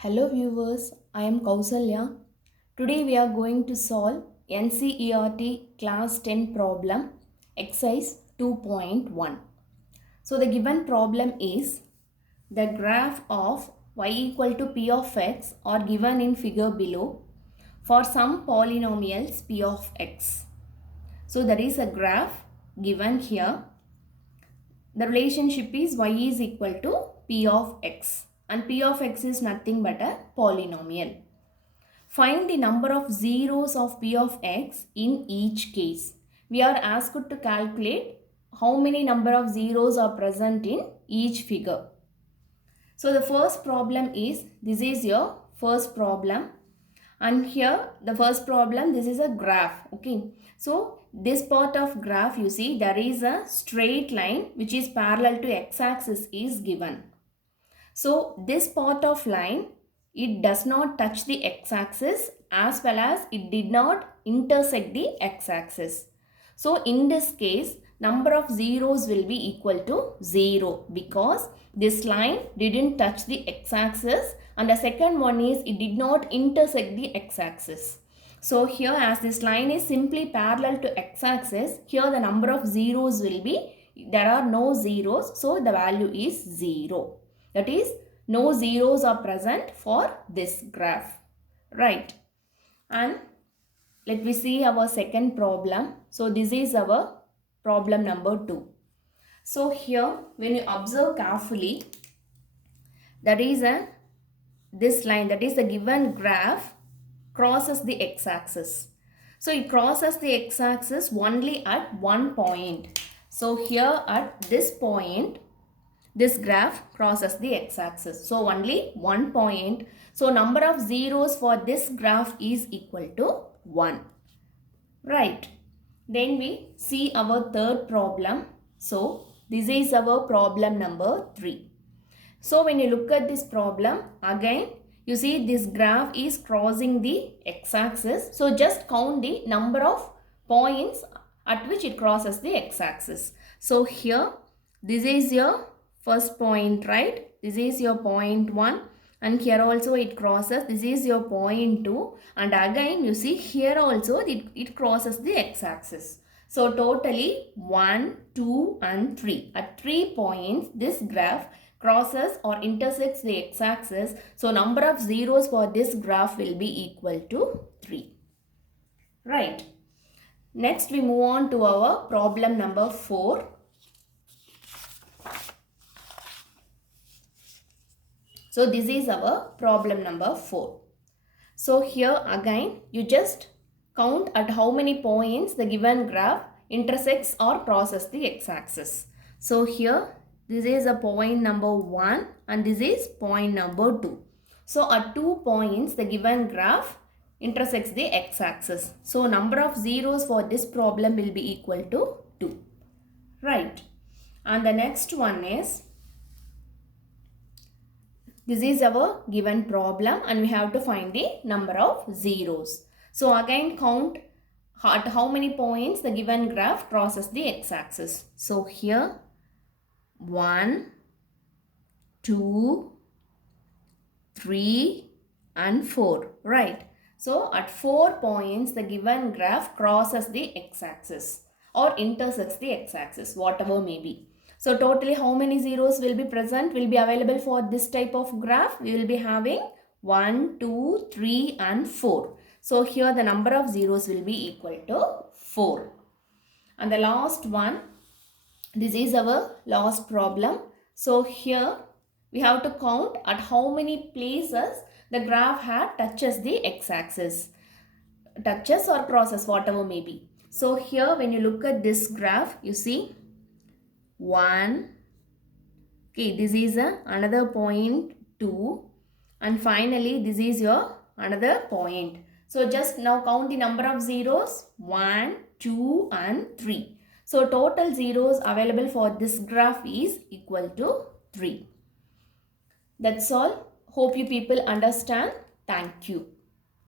Hello viewers, I am Kausalya. Today we are going to solve NCERT Class 10 problem, exercise 2.1. So the given problem is the graph of y equal to p of x are given in figure below for some polynomials p of x. So there is a graph given here. The relationship is y is equal to p of x and p of x is nothing but a polynomial. Find the number of zeros of p of x in each case. We are asked to calculate how many number of zeros are present in each figure. So the first problem is, this is your first problem, and here the first problem, this is a graph. Okay, so this part of graph, you see there is a straight line which is parallel to x-axis is given. So this part of line, it does not touch the x-axis as well as it did not intersect the x-axis. So in this case, number of zeros will be equal to 0 because this line didn't touch the x-axis, and the second one is it did not intersect the x-axis. So here, as this line is simply parallel to x-axis, here the number of zeros will be, there are no zeros, so the value is 0. That is, no zeros are present for this graph, right? And let me see our second problem. So this is our problem number 2. So here, when you observe carefully, there is this line, that is the given graph crosses the x-axis. So it crosses the x-axis only at one point. So here at this point, this graph crosses the x-axis. So only one point. So number of zeros for this graph is equal to 1. Right. Then we see our third problem. So this is our problem number 3. So when you look at this problem, again you see this graph is crossing the x-axis. So just count the number of points at which it crosses the x-axis. So here, this is your first point, right? This is your point 1, and here also it crosses. This is your point 2, and again you see here also it crosses the x-axis. So totally 1, 2 and 3. At 3 points this graph crosses or intersects the x-axis. So number of zeros for this graph will be equal to 3. Right. Next we move on to our problem number 4. So this is our problem number 4. So here again you just count at how many points the given graph intersects or crosses the x-axis. So here this is a point number 1 and this is point number 2. So at 2 points the given graph intersects the x-axis. So number of zeros for this problem will be equal to 2. Right. And the next one is, this is our given problem and we have to find the number of zeros. So again count at how many points the given graph crosses the x-axis. So here 1, 2, 3 and 4, right? So at 4 points the given graph crosses the x-axis or intersects the x-axis, whatever may be. So totally how many zeros will be present, will be available for this type of graph? We will be having 1, 2, 3 and 4. So here the number of zeros will be equal to 4. And the last one, this is our last problem. So here we have to count at how many places the graph had touches the x-axis. Touches or crosses, whatever may be. So here when you look at this graph, you see 1, okay, this is another point 2, and finally this is your another point. So just now count the number of zeros, 1, 2 and 3. So total zeros available for this graph is equal to 3. That's all. Hope you people understand. Thank you.